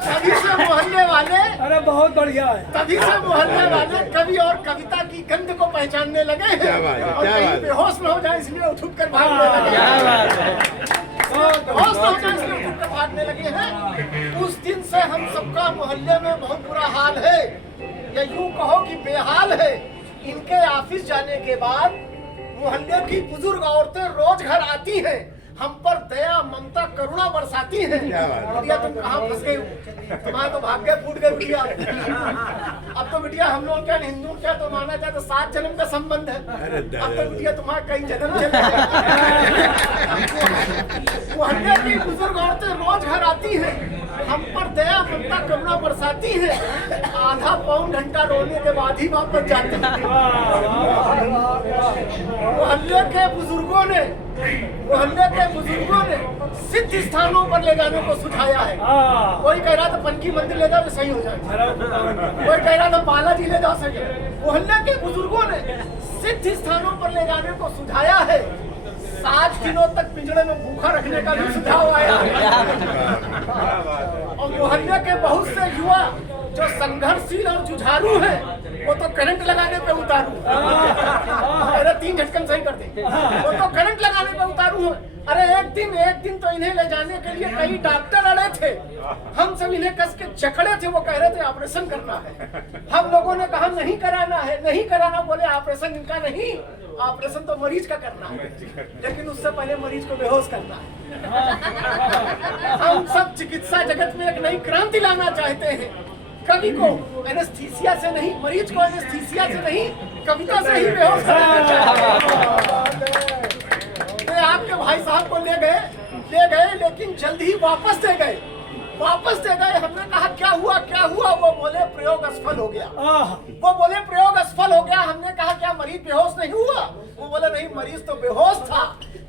तभी से मोहल्ले वाले, अरे बहुत बढ़िया है। तभी से मोहल्ले वाले कवि और कविता की गंध को पहचानने लगे हैं और कहीं बेहोश न हो जाए इसलिए उठ कर भागने लगे। बेहोश न हो जाए इसलिए उठ कर भागने लगे हैं। उस दिन से हम सबका मोहल्ले में बहुत बुरा हाल है, या यूं कहो कि बेहाल है। इनके ऑफिस जाने के बाद मोहल्ले की बुजुर्ग औरतें रोज घर आती हैं, हम पर दया ममता करुणा बरसाती हैं। बिटिया तुम कहाँ फंस गई? तुम्हारे तो भाग्य फूट गए बिटिया। अब तो बिटिया हम लोग क्या हिंदू क्या तो माना जाए तो 7 जन्म का संबंध है। अब तो बिटिया तुम्हारा कई जन्म चले गए। मोहल्ले की बुजुर्ग औरतें रोज घर आती हैं, हम पर दया ममता करुणा बरसाती है, आधा पौन घंटा रोने के बाद ही वापस जाते हैं। मोहल्ले के बुजुर्गों ने सिद्ध स्थानों पर ले जाने को सुझाया है। कोई कह रहा था पनकी मंदिर ले जाओ तो सही हो जाए, कोई कह रहा था बालाजी ले जा सके। मोहल्ले के बुजुर्गों ने सिद्ध स्थानों पर ले जाने को सुझाया है। 7 दिनों तक पिंजड़े में भूखा रखने का भी सुझाव आया है। और मोहल्ले के बहुत से युवा जो संघर्षशील और जुझारू हैं, वो तो करंट लगाने पे उतारू। अरे 3 झटकन सही कर दे, वो तो करंट लगाने पे उतारू है। अरे एक दिन तो इन्हें ले जाने के लिए कई डॉक्टर अड़े थे। हम सब इन्हें कस के जकड़े थे। वो कह रहे थे ऑपरेशन करना है। हम लोगों ने कहा नहीं कराना है, नहीं कराना। बोले ऑपरेशन इनका नहीं, ऑपरेशन तो मरीज का करना है, लेकिन उससे पहले मरीज को बेहोश करना है। हम सब चिकित्सा जगत में एक नई क्रांति लाना चाहते हैं। कवि को एनेस्थीसिया से नहीं, मरीज को एनेस्थीसिया से नहीं, कविता से ही बेहोश करना चाहते हैं। आपके भाई साहब को ले गए, लेकिन जल्द ही वापस दे गए। हमने कहा क्या हुआ? वो बोले प्रयोग असफल हो गया। हमने कहा क्या मरीज बेहोश नहीं हुआ? वो बोले नहीं, मरीज तो बेहोश था,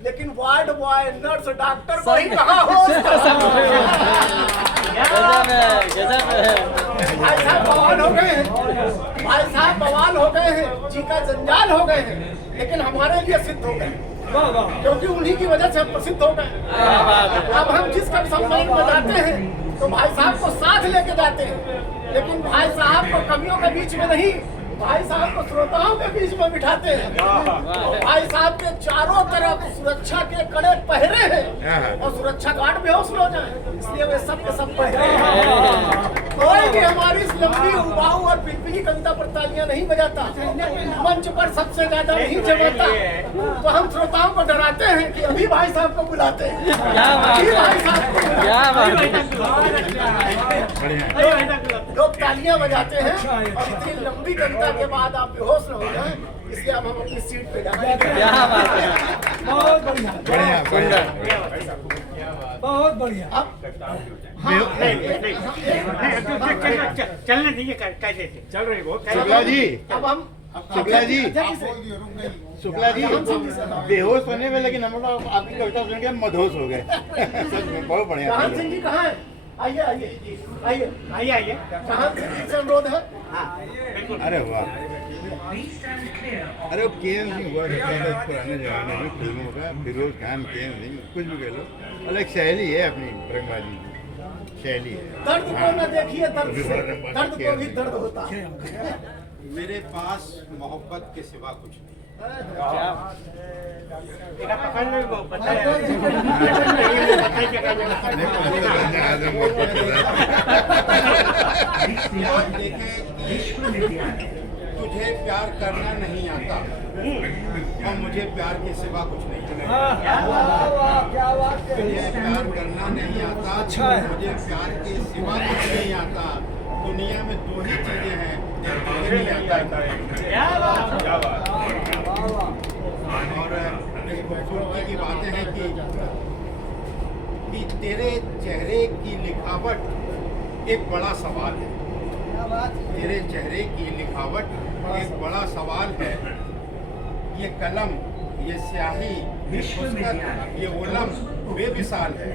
लेकिन वार्ड बॉय, नर्स, डॉक्टर को ही कहा होश था। भाई साहब बवाल हो गए हैं, जी का जंजाल हो गए हैं, लेकिन हमारे लिए सिद्ध हो गए, क्योंकि उन्हीं की वजह से हम प्रसिद्ध हो गए। अब हम जिस कवि सम्मेलन में जाते हैं तो भाई साहब को साथ लेके जाते हैं, लेकिन भाई साहब को कवियों के बीच में नहीं, भाई साहब को श्रोताओं के बीच में बिठाते हैं। भाई साहब के चारों तरफ सुरक्षा के कड़े पहरे हैं, और सुरक्षा गार्ड बेहोश हो जाए, इसलिए वे सब के सब पहरे हैं। कोई भी हमारी इस लंबी उबाऊ और पिलपिली कविता पर तालियां नहीं बजाता, मंच पर सबसे ज्यादा नहीं जमाता, तो हम श्रोताओं को डराते हैं कि अभी भाई साहब को बुलाते हैं, अभी भाई साहब को लोग तालियां बजाते हैं। और इतनी लंबी कविता के बाद आप बेहोश न हो जाए, इसलिए अब हम अपनी सीट पे जाते हैं। बहुत बढ़िया, बहुत बढ़िया। चलने दीजिए, कैसे चल रही बहुत। शुक्ला जी, अब हम शुक्ला जी बेहोश होने में, लेकिन हम लोग आपकी कविता सुन के मदहोश हो गए। सच में बहुत बढ़िया। कहान सिंह जी कहाँ है? आइए। कहान सिंह जी से अनुरोध है। अरे वाह, अरे वो केएन सिंह हुआ पुराने जमाने में फिल्मों का, फिरोज खान, केएन सिंह, कुछ भी कह लो, अलग शैली है अपनी, ब्रह्माजी की शैली है। दर्द को न देखिए, दर्द को भी दर्द होता है। मेरे पास मोहब्बत के सिवा कुछ नहीं। तुझे प्यार करना नहीं आता और मुझे प्यार के सिवा कुछ नहीं। तुझे प्यार करना नहीं आता, मुझे प्यार के सिवा कुछ नहीं आता। दुनिया में 2 ही चीजें हैं जो नहीं आता। और एक खूबसूरती की बातें हैं कि तेरे चेहरे की लिखावट एक बड़ा सवाल है। तेरे चेहरे की लिखावट एक बड़ा सवाल है। ये कलम, ये स्याही, ये पुस्तक, ये उलम बेमिसाल है।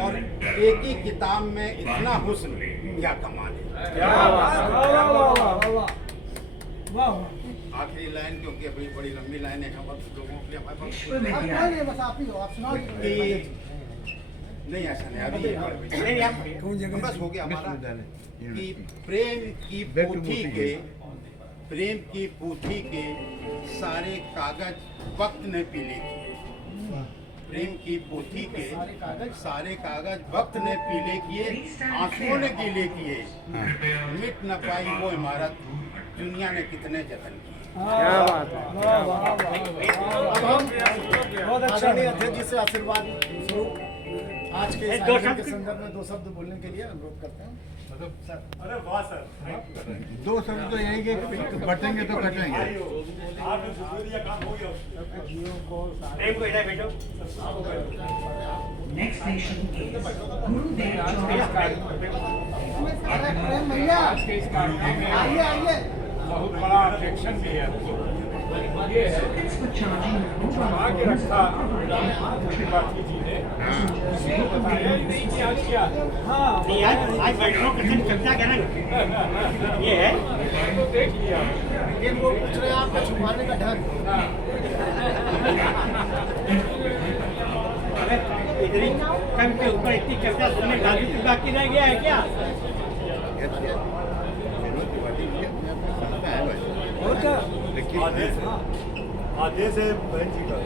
और एक ही किताब में इतना हुस्न, क्या कमाल है। आखिरी लाइन, क्योंकि अभी बड़ी लंबी लाइन है, लोगों के लिए हमारे नहीं ऐसा नहीं, अभी बस हो गया हमारा कि प्रेम की पोथी के सारे कागज वक्त ने पीले किए। प्रेम की पोथी के सारे कागज वक्त ने पीले किए, आंसुओं ने गीले किए। मिट न पाई वो इमारत, दुनिया ने कितने जतन किए। बहुत आदरणीय अध्यक्ष जी से आशीर्वाद स्वरूप आज के इस आयोजन के संदर्भ में 2 शब्द बोलने के लिए अनुरोध करते हैं। अरे वाह सर, 2 शब्द तो यही कि बटेंगे तो कटेंगे। नेक्स्ट स्टेशन गुरुदेव चौराहा आज के इस कार्यक्रम में बहुत बड़ा ऑब्जेक्शन भी है। ये है आगे रखा त्रिपाठी जी ने, किसी को बताया ही नहीं कि आज क्या है। हाँ आज बैठो किसी चर्चा करेंगे। ये है तो देख लिया। लेकिन वो पूछ रहे हैं आपका छुपाने का ढंग। इतनी कम के ऊपर इतनी चर्चा सुनने गांधी की बाकी रह गया है क्या? आदेश है बहन जी का।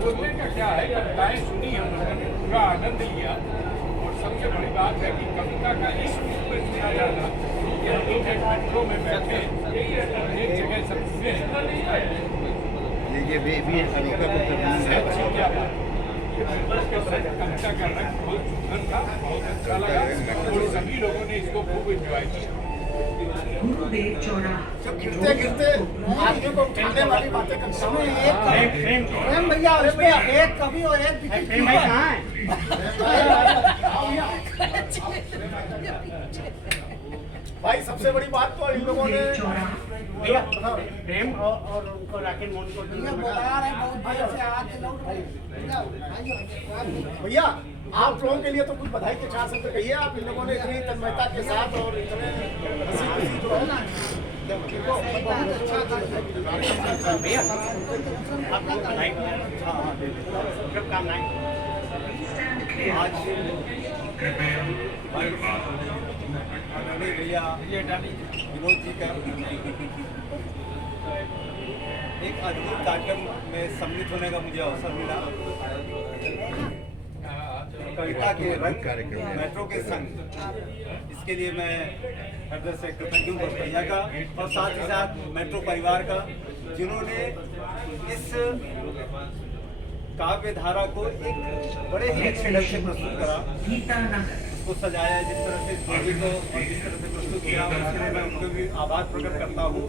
बोलने का क्या है, कविताएं सुनी हम लोगों ने, पूरा आनंद लिया। और सबसे बड़ी बात है कि कविता का इस रूप में सुना जाना कि हम लोग एक मेट्रो में बैठे एक जगह सब सुने। ये भी अनोखा कुछ कविता का रंग बहुत सुंदर था, बहुत अच्छा लगा और सभी लोगों ने इसको खूब एंजॉय किया। गुरुदेव चौराहा जब गिरते गिरते आदमी को उठाने वाली बातें करते हैं। प्रेम भैया एक कवि और एक प्रेम भाई कहाँ है? भाई सबसे बड़ी बात तो इन लोगों ने भैया प्रेम और उनको राकेश मोहन को भैया आप लोगों के लिए तो कुछ बधाई के 4 शब्द कहिए। आप इन लोगों ने इतनी तन्मयता के साथ और इतने हंसी खुशी जो है ना भैया आपको बधाई शुभकामनाएं। आज भैया विनोद जी का एक अद्भुत कार्यक्रम में सम्मिलित होने का मुझे अवसर मिला। कविता के रंग मेट्रो के संग, इसके लिए मैं हृदय से कृतज्ञ हूँ भैया का और साथ ही साथ मेट्रो परिवार का, जिन्होंने इस काव्य धारा को एक बड़े ही अच्छे ढंग से प्रस्तुत करा, उसको सजाया जिस तरह से स्टोरी को और जिस तरह से प्रस्तुत किया, उसके लिए मैं उनको भी आभार प्रकट करता हूँ।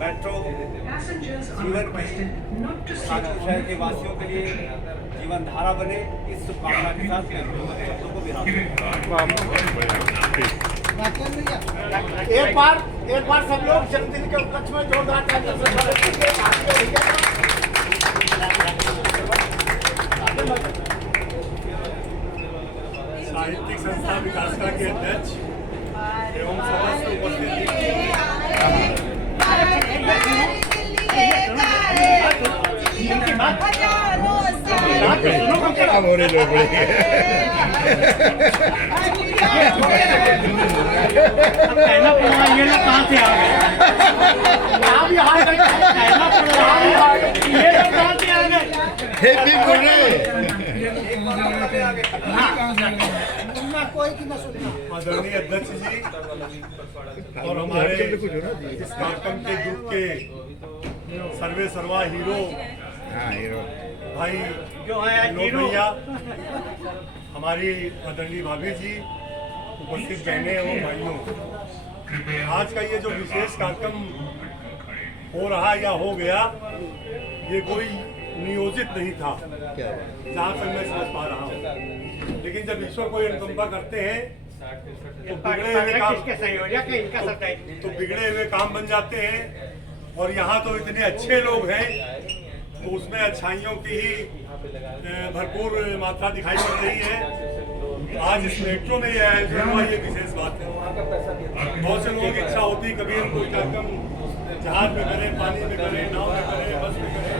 मेट्रो जीवन की कानपुर शहर के वासियों के लिए जीवन धारा बने, इस शुभकामना के साथ मैं शब्दों को विराम एक बार सब लोग जन्मदिन के उपलक्ष्य में जोरदार साहित्यिक संस्था विकासका के अध्यक्ष एवं समस्त उपस्थिति अब हो रहे लोग कहना पड़ा ये लोग कहाँ से आ गए? ये लोग कहाँ से आ गए? Happy birthday. आदरणीय अध्यक्ष जी और हमारे इस कार्यक्रम के ग्रुप के सर्वे सर्वा हीरो भाई जो है हीरो भैया, हमारी आदरणीय भाभी जी, उपस्थित बहनें और भाइयों, आज का ये जो विशेष कार्यक्रम हो रहा या हो गया, ये कोई नियोजित नहीं था, जहाँ तक मैं समझ पा रहा हूँ। लेकिन जब ईश्वर कोई अनुकंपा करते हैं तो बिगड़े हुए काम, तो बिगड़े हुए काम बन जाते हैं। और यहाँ तो इतने अच्छे लोग हैं तो उसमें अच्छाइयों की ही भरपूर मात्रा दिखाई पड़ रही है। आज इस मेट्रो में यह आयोजन हुआ, ये विशेष बात है। बहुत से लोगों की इच्छा होती कभी हम कोई कार्यक्रम जहाज में करें, पानी में करें, नाव में करें, बस में करें,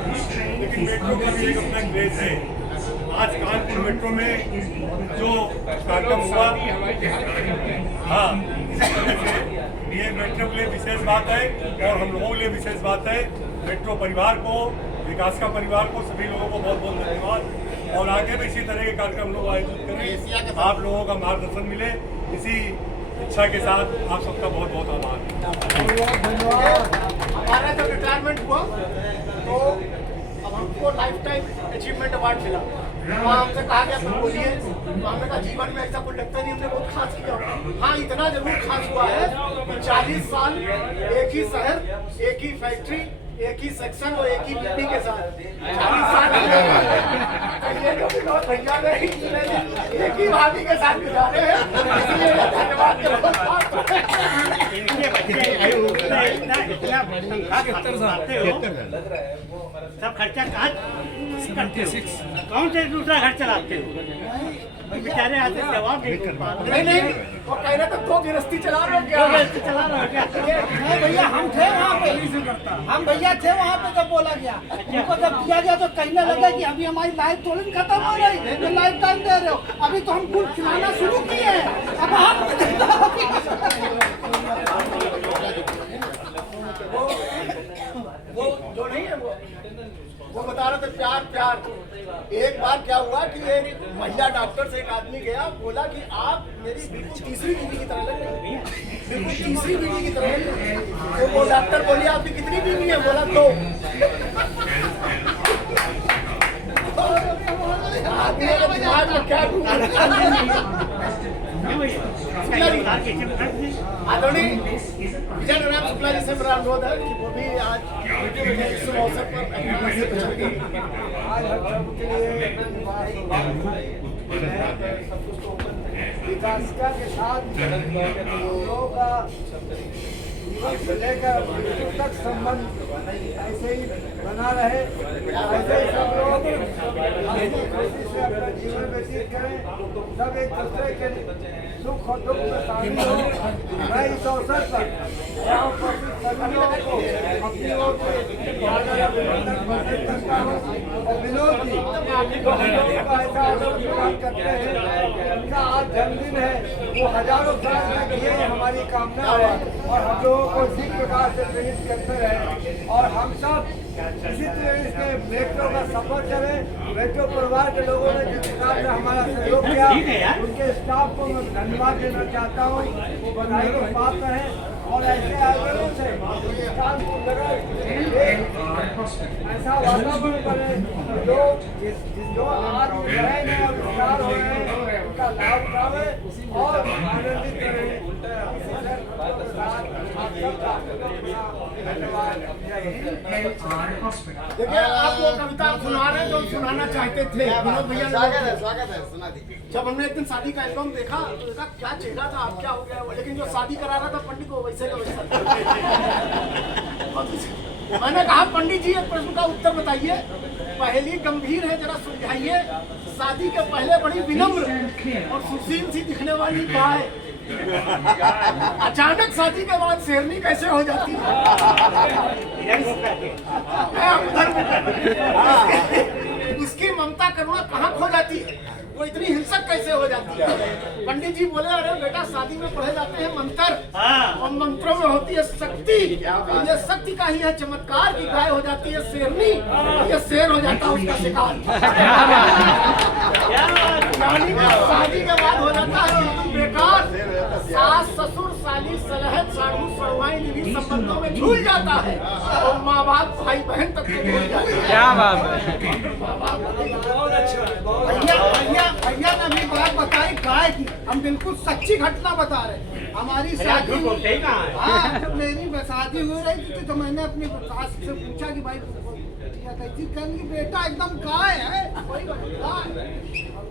लेकिन मेट्रो का भी एक अपना क्रेज है। आज कानपुर मेट्रो में जो कार्यक्रम हुआ, हाँ, इसी तरह से ये मेट्रो के लिए विशेष बात है और हम लोगों के लिए विशेष बात है। मेट्रो परिवार को, विकास का परिवार को, सभी लोगों को बहुत बहुत धन्यवाद। और आगे भी इसी तरह के कार्यक्रम लोग आयोजित करें, आप लोगों का मार्गदर्शन मिले, इसी इच्छा के साथ आप सबका बहुत बहुत आभार। अचीवमेंट हुआ तो अब हमको लाइफ टाइम अचीवमेंट अवार्ड मिला। वहाँ हमसे कहा गया तुम बोलिए, तो हमने कहा जीवन में ऐसा कोई लगता नहीं, हमने बहुत खास किया। हाँ इतना जरूर खास हुआ है कि 40 साल एक ही शहर, एक ही फैक्ट्री, एक ही सेक्शन और एक ही बीपी के साथ 40 साल ये जो विनोद भैया ने एक ही भाभी के साथ गुजारे हैं, इसलिए धन्यवाद। इनके बच्चे इतना तनख्वाह कमाते हो, सब खर्चा कहाँ करते हो? कौन से दूसरा घर चलाते हो? बेचारे आते जवाब नहीं वो कह रहे थे दो गृहस्थी चला रहे हो क्या? चला रहा है क्या? नहीं भैया हम थे वहाँ पे, हम भैया थे वहाँ पे जब बोला गया, उनको जब दिया गया तो कहने लगा कि अभी हमारी लाइफ थोड़ी खत्म हो गई, तो लाइफ टाइम दे रहे हो, अभी तो हम कुछ खिलाना शुरू किए हैं, अब हम वो जो नहीं है वो बता रहे थे प्यार प्यार। एक बार क्या हुआ कि एक महिला डॉक्टर से एक आदमी गया, बोला कि आप मेरी बिल्कुल तीसरी बीवी की तरह लग रही हैं, बिल्कुल तीसरी बीवी की तरह लग रही हैं। तो वो डॉक्टर बोली आपकी कितनी बीवी है? बोला 2। आदमी के दिमाग में क्या आदरणीय विजय नारायण शुक्ला जी से मेरा अनुरोध है कि वो भी आज इस अवसर पर अपना से कुछ करें। आज हम सबके लिए विकासिका के साथ लोगों का जीवन से लेकर मृत्यु तक संबंध ऐसे ही बना रहे, ऐसे ही सब लोग हंसी खुशी से अपना जीवन व्यतीत करें, सब एक दूसरे के सुख और दुख में शामिल हो। मैं इस अवसर पर यहाँ उपस्थित सभी लोगों को अपनी ओर से अभिनंदन प्रकट करता हूँ। और विनोद जी जो हम लोगों का ऐसा आशीर्वाद करते हैं, उनका आज जन्मदिन है, वो हजारों साल तक ये हमारी कामना है और हम लोगों को इसी प्रकार से प्रेरित करते रहे और हम सब इसी तरह इसके मेट्रो का सफर चले। मेट्रो परिवार के लोगों ने जिस प्रकार से हमारा सहयोग किया, उनके स्टाफ को मैं धन्यवाद देना चाहता हूँ, वो बधाई के पात्र हैं और ऐसे आयोजनों से स्थान को लगा ऐसा वातावरण बने जो आज नए नए आविष्कार हो रहे हैं उनका लाभ उठावे और आनंदित करें। देखिए आप वो कविता सुना रहे जो सुनाना चाहते थे विनोद भैया। स्वागत है सुना दीजिए। जब हमने एक दिन शादी का एल्बम देखा तो देखा क्या चेहरा था, अब क्या हो गया, लेकिन जो शादी करा रहा था पंडित वो वैसे का वैसा। मैंने कहा पंडित जी एक प्रश्न का उत्तर बताइए, पहली गंभीर है जरा सुलझाइए, शादी के पहले बड़ी विनम्र और सुशील सी दिखने वाली बाय अचानक शादी के बाद शेरनी कैसे हो जाती है? उसकी ममता करुणा कहाँ खो जाती है? वो इतनी हिंसक कैसे हो जाती है? पंडित जी बोले अरे बेटा शादी में पढ़े जाते हैं मंत्र और मंत्रों में होती है शक्ति, ये शक्ति का ही है चमत्कार की गाय हो जाती है शेरनी, ये शेर हो जाता है उसका शिकार। यानी शादी के बाद हो जाता है बेकार, सास ससुर साली सलहट साढ़ू सड़वाई निधि संबंधों में झूल जाता है और माँ बाप भाई बहन तक को भूल जाते हैं। क्या बात है? भैया ने भी बात बताई गाय की, हम बिल्कुल सच्ची घटना बता रहे हैं। हमारी शादी मेरी शादी हो रही थी तो मैंने अपनी सास से पूछा कि भाई कैसी कहेंगी, बेटा एकदम गाय है, वही गाय।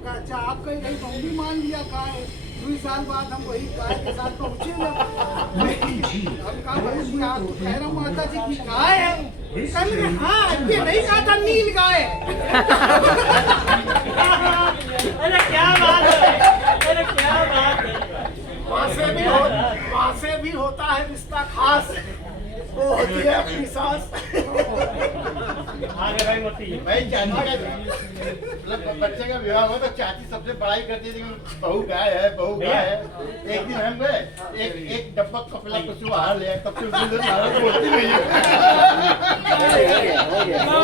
अच्छा आप कहीं कहीं बहू भी मान लिया गाय। 2 साल बाद हम वही गाय के साथ पहुँचे, हम कहा भाई आप तो कह रहा हूँ माता जी की गाय है, कल हाँ ये नहीं कहा था नील गाय। अरे क्या बात है, अरे क्या बात है। वहाँ से भी होता है रिश्ता खास, वो होती है अपनी सास। आगे भाई मोती भाई चाची का मतलब बच्चे का विवाह हुआ तो चाची सबसे बड़ाई करती थी, बहू गाय है, बहू गाय है। एक दिन हम गए, एक डब्बा कपड़ा कुछ बाहर ले आए, तब से बोलती नहीं है।